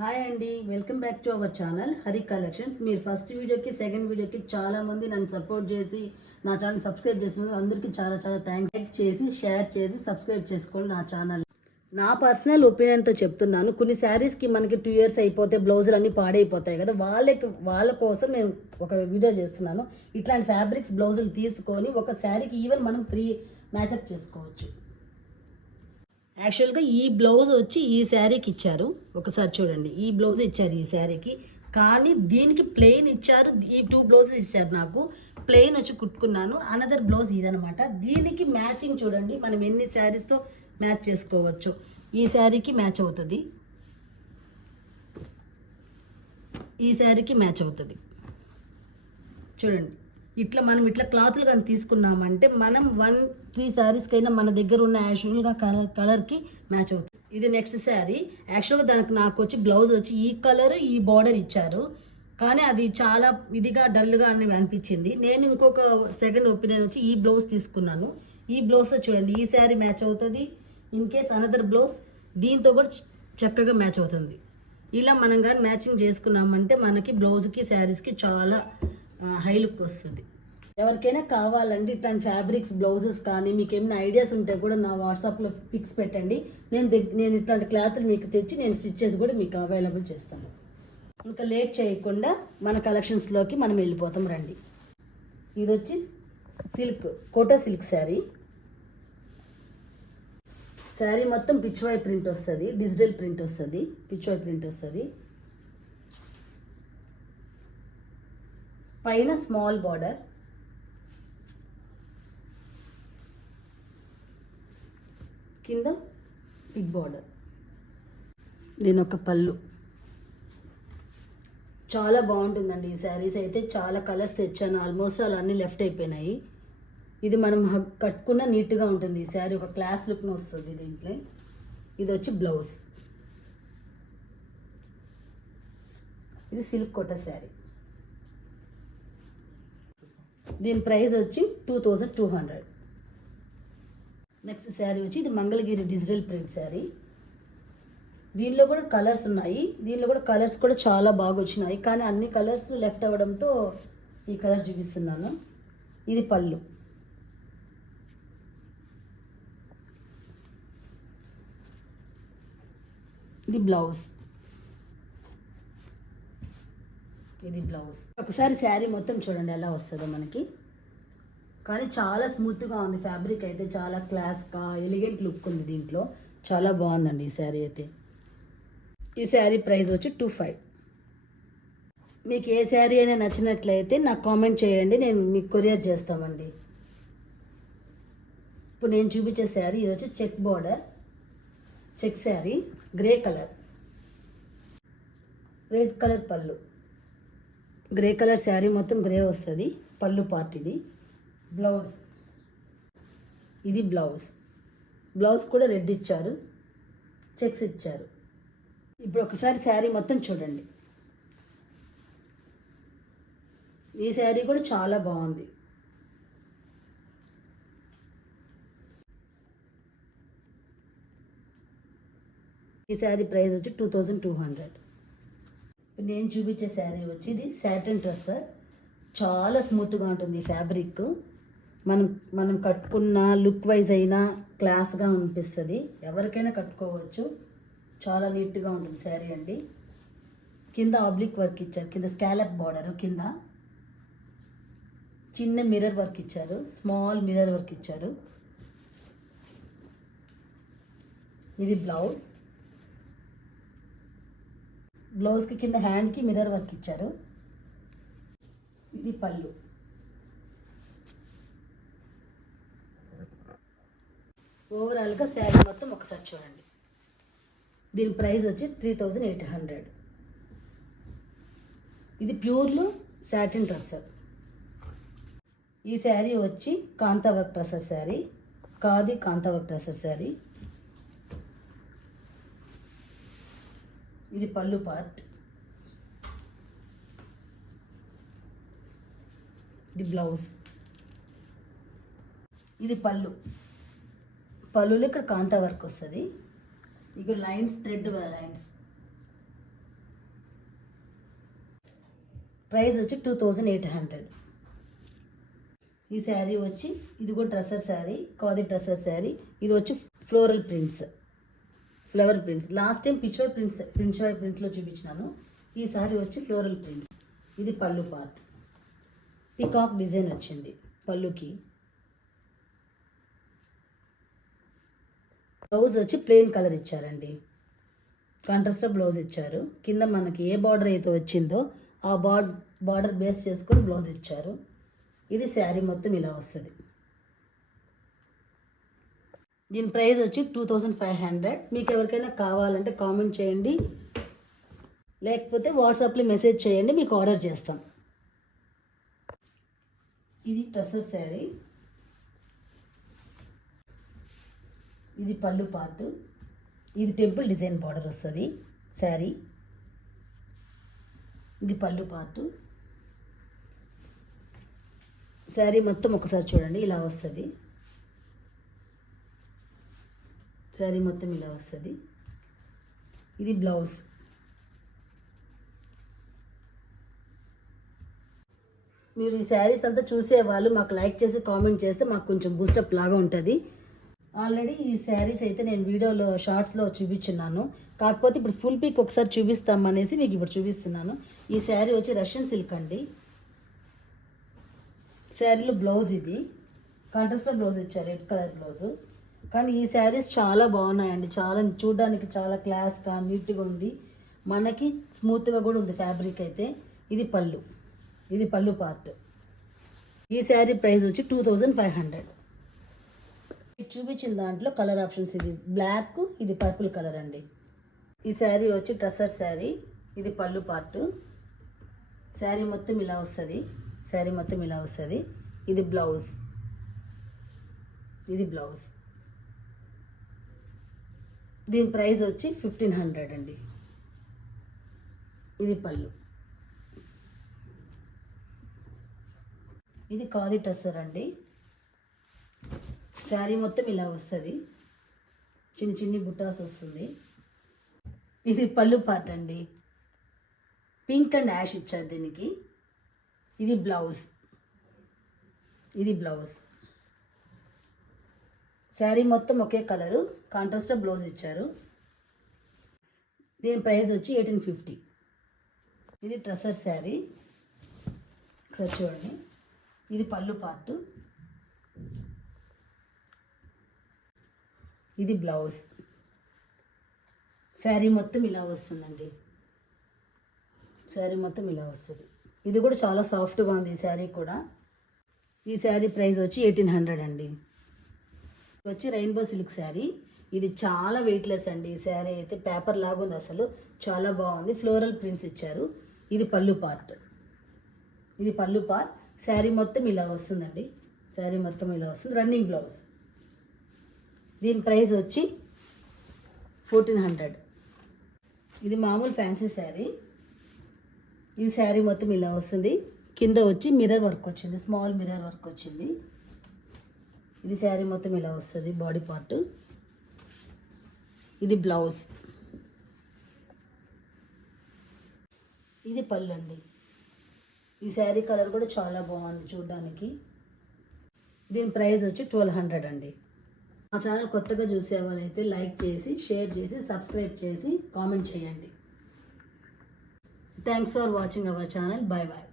Hi అండి, welcome back to our channel Hari collections. మీరు first వీడియోకి సెకండ్ వీడియోకి చాలామంది నన్ను సపోర్ట్ చేసి నా ఛానల్ సబ్స్క్రైబ్ చేస్తున్నారు. అందరికీ చాలా చాలా థ్యాంక్స్. లైక్ చేసి షేర్ చేసి సబ్స్క్రైబ్ చేసుకోండి నా ఛానల్. నా పర్సనల్ ఒపీనియన్తో చెప్తున్నాను. కొన్ని శారీస్కి మనకి 2 years అయిపోతే బ్లౌజులు అన్నీ పాడైపోతాయి కదా, వాళ్ళ కోసం నేను ఒక వీడియో చేస్తున్నాను. ఇట్లాంటి ఫ్యాబ్రిక్స్ బ్లౌజులు తీసుకొని ఒక శారీకి ఈవెన్ మనం 3 మ్యాచప్ చేసుకోవచ్చు. యాక్చువల్గా ఈ బ్లౌజ్ వచ్చి ఈ శారీకి ఇచ్చారు. ఒకసారి చూడండి, ఈ బ్లౌజ్ ఇచ్చారు ఈ శారీకి, కానీ దీనికి ప్లెయిన్ ఇచ్చారు. ఈ 2 బ్లౌజెస్ ఇచ్చారు. నాకు ప్లెయిన్ వచ్చి కుట్టుకున్నాను. అనదర్ బ్లౌజ్ ఇదనమాట. దీనికి మ్యాచింగ్ చూడండి, మనం ఎన్ని శారీస్తో మ్యాచ్ చేసుకోవచ్చు. ఈ శారీకి మ్యాచ్ అవుతుంది, ఈ శారీకి మ్యాచ్ అవుతుంది. చూడండి, మనం ఇట్లా క్లాత్లు కానీ తీసుకున్నామంటే మనం 1-3 శారీస్కైనా మన దగ్గర ఉన్న యాక్చువల్గా కలర్కి మ్యాచ్ అవుతుంది. ఇది నెక్స్ట్ శారీ. యాక్చువల్గా దానికి నాకు వచ్చి బ్లౌజ్ వచ్చి ఈ కలర్ ఈ బార్డర్ ఇచ్చారు, కానీ అది చాలా ఇదిగా డల్గా అని అనిపించింది. నేను ఇంకొక సెకండ్ ఒపీనియన్ వచ్చి ఈ బ్లౌజ్ తీసుకున్నాను. ఈ బ్లౌజ్తో చూడండి, ఈ శారీ మ్యాచ్ అవుతుంది. ఇన్ కేస్ అనదర్ బ్లౌజ్ దీంతో కూడా చక్కగా మ్యాచ్ అవుతుంది. ఇలా మనం కానీ మ్యాచింగ్ చేసుకున్నామంటే మనకి బ్లౌజ్కి శారీస్కి చాలా హై లుక్ వస్తుంది. ఎవరికైనా కావాలంటే ఇట్లాంటి ఫ్యాబ్రిక్స్ బ్లౌజెస్ కానీ మీకు ఏమైనా ఐడియాస్ ఉంటే కూడా నా వాట్సాప్లో పిక్స్ పెట్టండి. నేను ఇట్లాంటి క్లాత్లు మీకు తెచ్చి నేను స్టిచ్ చేసి కూడా మీకు అవైలబుల్ చేస్తాను. ఇంకా లేట్ చేయకుండా మన కలెక్షన్స్లోకి మనం వెళ్ళిపోతాం రండి. ఇది వచ్చి సిల్క్, కోటా సిల్క్ శారీ. శారీ మొత్తం పిచ్వాయ్ ప్రింట్ వస్తుంది, డిజిటల్ ప్రింట్ వస్తుంది, పిచ్వాయ్ ప్రింట్ వస్తుంది. పైన స్మాల్ బార్డర్, కింద బిగ్ బార్డర్. దీని ఒక పళ్ళు చాలా బాగుంటుందండి. ఈ శారీస్ అయితే చాలా కలర్స్ తెచ్చాను, ఆల్మోస్ట్ అలా అన్నీ లెఫ్ట్ అయిపోయినాయి. ఇది మనం కట్టుకున్న నీట్గా ఉంటుంది. ఈ శారీ ఒక క్లాస్ లుక్ను వస్తుంది దీంట్లో. ఇది వచ్చి బ్లౌజ్. ఇది సిల్క్ కోట శారీ. దీని ప్రైస్ వచ్చి 2200. నెక్స్ట్ శారీ వచ్చి ఇది మంగళగిరి డిజిటల్ ప్రింట్ శారీ. దీనిలో కూడా కలర్స్ ఉన్నాయి. దీనిలో కూడా కలర్స్ కూడా చాలా బాగా వచ్చినాయి, కానీ అన్ని కలర్స్ లెఫ్ట్ అవ్వడంతో ఈ కలర్ చూపిస్తున్నాను. ఇది పళ్ళు. ఇది బ్లౌజ్. ఇది బ్లౌజ్. ఒకసారి శారీ మొత్తం చూడండి ఎలా వస్తుందో మనకి. కానీ చాలా స్మూత్గా ఉంది ఫ్యాబ్రిక్ అయితే, చాలా క్లాస్గా ఎలిగెంట్ లుక్ ఉంది దీంట్లో. చాలా బాగుందండి ఈ శారీ అయితే. ఈ శారీ ప్రైస్ వచ్చి 2500. మీకు ఏ శారీ అయినా నచ్చినట్లయితే నాకు కామెంట్ చేయండి, నేను మీకు కొరియర్ చేస్తామండి. ఇప్పుడు నేను చూపించే శారీ ఇది వచ్చి check border, check sari, grey colour, red colour పళ్ళు. గ్రే కలర్ శారీ మొత్తం గ్రే వస్తుంది. పళ్ళు పార్ట్ ఇది. బ్లౌజ్. ఇది బ్లౌజ్. బ్లౌజ్ కూడా రెడ్ ఇచ్చారు, చెక్స్ ఇచ్చారు. ఇప్పుడు ఒకసారి శారీ మొత్తం చూడండి. ఈ శారీ కూడా చాలా బాగుంది. ఈ శారీ ప్రైస్ వచ్చి 2200. నేను చూపించే శారీ వచ్చి ఇది సాటిన్ డ్రెస్. చాలా స్మూత్గా ఉంటుంది ఈ ఫ్యాబ్రిక్. మనం కట్టుకున్న లుక్ వైజ్ అయినా క్లాస్గా అనిపిస్తుంది. ఎవరికైనా కట్టుకోవచ్చు. చాలా నీట్గా ఉంటుంది శారీ అండి. కింద ఆబ్లిక్ వర్క్ ఇచ్చారు, కింద స్కాలప్ బార్డర్, కింద చిన్న మిర్రర్ వర్క్ ఇచ్చారు, స్మాల్ మిర్రర్ వర్క్ ఇచ్చారు. ఇది బ్లౌజ్. బ్లౌజ్కి కింద హ్యాండ్కి మిర్రర్ వర్క్ ఇచ్చారు. ఇది పళ్ళు. ఓవరాల్గా శారీ మొత్తం ఒకసారి చూడండి. దీని ప్రైస్ వచ్చి 3800. ఇది ప్యూర్లో సాటిన్ డ్రెస్సర్. ఈ శారీ వచ్చి కాంతావర్క్ డ్రెస్సర్ శారీ, ఖాదీ కాంతావర్క్ డ్రెస్సర్ శారీ. ఇది పళ్ళు పార్ట్. ఇది బ్లౌజ్. ఇది పళ్ళు. పళ్ళులో ఇక్కడ కాంతా వర్క్ వస్తుంది. ఇక్కడ లైన్స్, థ్రెడ్ లైన్స్. ప్రైస్ వచ్చి 2800. ఈ శారీ వచ్చి ఇది కూడా డ్రెస్సర్ శారీ, ఖాదీ డ్రెస్సర్ శారీ. ఇది వచ్చి floral prints, flower prints. Last time picture ప్రింట్లో చూపించినాను. ఈ శారీ వచ్చి ఫ్లోరల్ ప్రింట్స్. ఇది పళ్ళు పార్ట్, పికాక్ డిజైన్ వచ్చింది పళ్ళుకి. బ్లౌజ్ వచ్చి ప్లెయిన్ కలర్ ఇచ్చారండి, కాంట్రాస్ట్ బ్లౌజ్ ఇచ్చారు. కింద మనకి ఏ బార్డర్ అయితే వచ్చిందో ఆ బార్డర్ బేస్ చేసుకొని బ్లౌజ్ ఇచ్చారు. ఇది శారీ మొత్తం ఇలా వస్తుంది. దీని ప్రైస్ వచ్చి 2500. మీకు ఎవరికైనా కావాలంటే కామెంట్ చేయండి, లేకపోతే వాట్సాప్లో మెసేజ్ చేయండి, మీకు ఆర్డర్ చేస్తాం. ఇది టసర్ శారీ, ఇది పళ్ళు పార్ట్. ఇది టెంపుల్ డిజైన్ బార్డర్ వస్తుంది శారీ. ఇది పళ్ళు పార్ట్. శారీ మొత్తం ఒకసారి చూడండి, ఇలా వస్తుంది. శారీ మొత్తం ఇలా వస్తుంది. ఇది బ్లౌజ్. మీరు ఈ శారీస్ అంతా చూసే వాళ్ళు మాకు లైక్ చేసి కామెంట్ చేస్తే మాకు కొంచెం బూస్టప్ లాగా ఉంటుంది. ఆల్రెడీ ఈ శారీస్ అయితే నేను వీడియోలో షార్ట్స్లో చూపించున్నాను, కాకపోతే ఇప్పుడు ఫుల్ పిక్ ఒకసారి చూపిస్తామనేసి మీకు ఇప్పుడు చూపిస్తున్నాను. ఈ శారీ వచ్చి రష్యన్ సిల్క్ అండి. శారీలో బ్లౌజ్ ఇది కాంట్రాస్ట్ బ్లౌజ్ ఇచ్చారు, రెడ్ కలర్ బ్లౌజ్. కానీ ఈ శారీస్ చాలా బాగున్నాయండి, చాలా చూడడానికి చాలా క్లాస్గా నీట్గా ఉంది. మనకి స్మూత్గా కూడా ఉంది ఫ్యాబ్రిక్ అయితే. ఇది పళ్ళు, ఇది పళ్ళు పార్ట్. ఈ శారీ ప్రైస్ వచ్చి 2500. చూపించిన దాంట్లో కలర్ ఆప్షన్స్ ఇది బ్లాక్, ఇది పర్పుల్ కలర్ అండి. ఈ శారీ వచ్చి డ్రెస్సర్ శారీ, ఇది పళ్ళు పార్ట్. శారీ మొత్తం ఇలా వస్తుంది, శారీ మొత్తం ఇలా వస్తుంది. ఇది బ్లౌజ్, ఇది బ్లౌజ్. దీని ప్రైస్ వచ్చి 1500 అండి. ఇది పళ్ళు. ఇది ఖాదీ టస్సర్ అండి. శారీ మొత్తం ఇలా వస్తుంది, చిన్న చిన్ని బుట్టాస్ వస్తుంది. ఇది పళ్ళు పార్ట్ అండి, పింక్ అండ్ యాష్ ఇచ్చారు దీనికి. ఇది బ్లౌజ్, ఇది బ్లౌజ్. శారీ మొత్తం ఒకే కలరు, కాంట్రాస్ట్ బ్లౌజ్ ఇచ్చారు. దీని ప్రైస్ వచ్చి 1850. ఇది ట్రెసర్ శారీ, ఒకసారి చూడండి. ఇది పళ్ళు పార్టు, ఇది బ్లౌజ్. శారీ మొత్తం ఇలా వస్తుందండి, శారీ మొత్తం ఇలా వస్తుంది. ఇది కూడా చాలా సాఫ్ట్గా ఉంది ఈ శారీ కూడా. ఈ శారీ ప్రైస్ వచ్చి 1800 అండి. వచ్చి రెయిన్బో సిల్క్ శారీ. ఇది చాలా వెయిట్లెస్ అండి. ఈ శారీ అయితే పేపర్ లాగా ఉంది, అసలు చాలా బాగుంది. ఫ్లోరల్ ప్రింట్స్ ఇచ్చారు. ఇది పళ్ళు పార్ట్, ఇది పళ్ళు పార్ట్. శారీ మొత్తం ఇలా వస్తుందండి, శారీ మొత్తం ఇలా వస్తుంది. Running blouse. దీని ప్రైస్ వచ్చి 1400. ఇది మామూలు ఫ్యాన్సీ శారీ. ఈ శారీ మొత్తం ఇలా వస్తుంది. కింద వచ్చి మిర్రర్ వర్క్ వచ్చింది, స్మాల్ మిర్రర్ వర్క్ వచ్చింది. ఇది శారీ మొత్తం ఇలా వస్తుంది, బాడీ పార్ట్. ఇది బ్లౌజ్, ఇది పళ్ళు అండి. ఈ శారీ కలర్ కూడా చాలా బాగుంది చూడడానికి. దీని ప్రైస్ వచ్చి 1200 అండి. మా ఛానల్ కొత్తగా చూసే వాళ్ళైతే లైక్ చేసి, షేర్ చేసి, సబ్స్క్రైబ్ చేసి, కామెంట్ చేయండి. Thanks for watching our channel. Bye bye.